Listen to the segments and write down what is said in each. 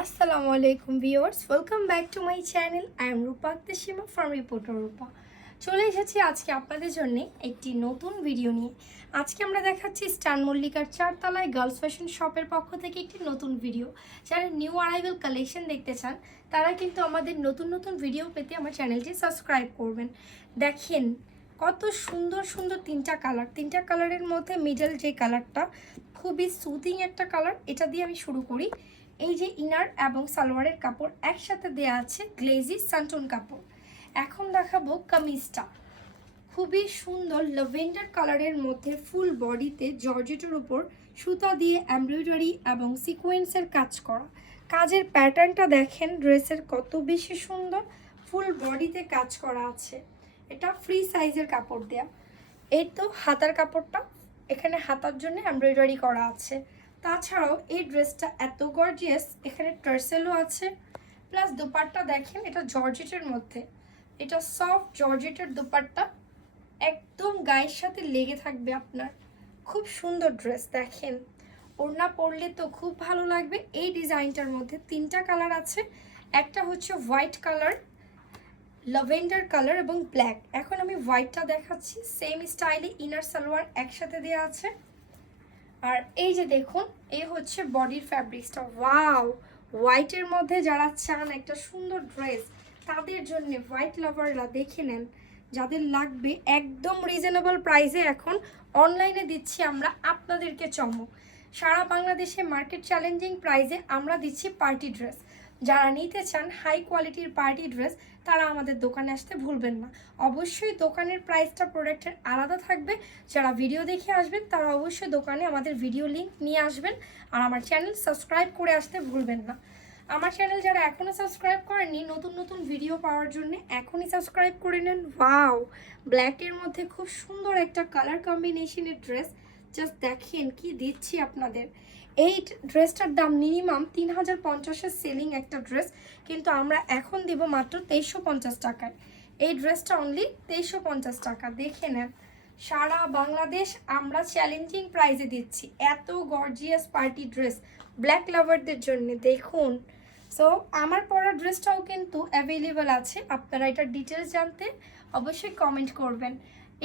আসসালামু আলাইকুম viewers welcome back to my channel I am Rupa আক্তাসীমা from reporter Rupa চলে এসেছি আজকে আপনাদের জন্য একটি নতুন ভিডিও নিয়ে। আজকে আমরা দেখাচ্ছি স্টান মল্লিকার চারতলায় গার্লস ফ্যাশন শপের পক্ষ থেকে একটি নতুন ভিডিও যারা নিউ অ্যারাইভেল কালেকশন দেখতে চান, তারা কিন্তু আমাদের নতুন নতুন ভিডিও পেতে আমার চ্যানেলটি সাবস্ক্রাইব করবেন। দেখেন, কত সুন্দর সুন্দর তিনটা কালার তিনটা কালারের মধ্যে মিডল যে কালারটা খুবই সুদিং একটা কালার এটা দিয়ে আমি শুরু করি। এই যে ইনার এবং সালোয়ারের কাপড় একসাথে দেয়া আছে গ্লেজি সান্টন কাপড়। এখন দেখাবো কামিজটা। খুবই সুন্দর ল্যাভেন্ডার কালারের মধ্যে ফুল বডিতে জর্জেটের উপর সুতা দিয়ে এমব্রয়ডারি এবং সিকোয়েন্সের কাজ করা। কাজের প্যাটার্নটা দেখেন, ড্রেসের কত বেশি সুন্দর, ফুল বডিতে কাজ করা আছে। এটা ফ্রি সাইজের কাপড় দেয়া। এই তো হাতার কাপড়টা, এখানে হাতার জন্য এমব্রয়ডারি করা আছে। তাছাড়াও এই ড্রেসটা এত গর্জিয়াস এখানে টার্সেলও আছে। প্লাস দোপাট্টা দেখেন, এটা জর্জেটের মধ্যে। এটা সফট জর্জেটের দোপাট্টা। একদম গায়ের সাথে লেগে থাকবে আপনার। খুব সুন্দর ড্রেস দেখেন। ওড়না পরলে তো খুব ভালো লাগবে। এই ডিজাইনটার মধ্যে তিনটা কালার আছে। একটা হচ্ছে হোয়াইট কালার লভেন্ডার কালার এবং ব্ল্যাক। এখন আমি হোয়াইটটা দেখাচ্ছি। সেম স্টাইলে ইনার সালোয়ার একসাথে দেওয়া আছে। আর এই যে দেখুন এই হচ্ছে বডির ফ্যাব্রিক্সটা ওয়াও হোয়াইটের মধ্যে যারা চান একটা সুন্দর ড্রেস তাদের জন্য হোয়াইট লাভাররা দেখে নেন। যাদের লাগবে একদম রিজনেবল প্রাইসে এখন অনলাইনে দিচ্ছি আমরা আপনাদেরকে চমক। সারা বাংলাদেশে মার্কেট চ্যালেঞ্জিং প্রাইসে আমরা দিচ্ছি পার্টি ড্রেস যারা নিতে চান হাই কোয়ালিটির পার্টি ড্রেস তারা আমাদের দোকানে আসতে ভুলবেন না। অবশ্যই দোকানের প্রাইসটা প্রোডাক্টের আলাদা থাকবে। যারা ভিডিও দেখে আসবেন, তারা অবশ্যই দোকানে আমাদের ভিডিও লিঙ্ক নিয়ে আসবেন। আর আমার চ্যানেল সাবস্ক্রাইব করে আসতে ভুলবেন না। আমার চ্যানেল যারা এখনও সাবস্ক্রাইব করেননি, নতুন নতুন ভিডিও পাওয়ার জন্য এখনই সাবস্ক্রাইব করে নেন। ওয়াও ব্ল্যাকের মধ্যে খুব সুন্দর একটা কালার কম্বিনেশনের ড্রেস জাস্ট দেখেন কি দিচ্ছি আপনাদের। এই ড্রেসটার দাম মিনিমাম তিন হাজার পঞ্চাশের সেলিং একটা ড্রেস কিন্তু আমরা এখন দিব মাত্র তেইশশো পঞ্চাশ টাকায়। এই ড্রেসটা অনলি তেইশশো পঞ্চাশ টাকা। দেখে নেন সারা বাংলাদেশ আমরা চ্যালেঞ্জিং প্রাইজে দিচ্ছি। এত গর্জিয়াস পার্টি ড্রেস ব্ল্যাক লাভারদের জন্য। দেখুন সো আমার পরা ড্রেসটাও কিন্তু অ্যাভেলেবল আছে। আপনারা এটার ডিটেলস জানতে অবশ্যই কমেন্ট করবেন।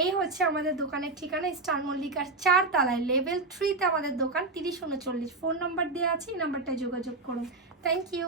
এই হচ্ছে আমাদের দোকানের ঠিকানা, স্টার মল্লিকার চার তালায়, লেভেল থ্রিতে আমাদের দোকান, তিরিশ উনচল্লিশ। ফোন নাম্বার দেওয়া আছে, এই নাম্বারটায় যোগাযোগ করুন। Thank you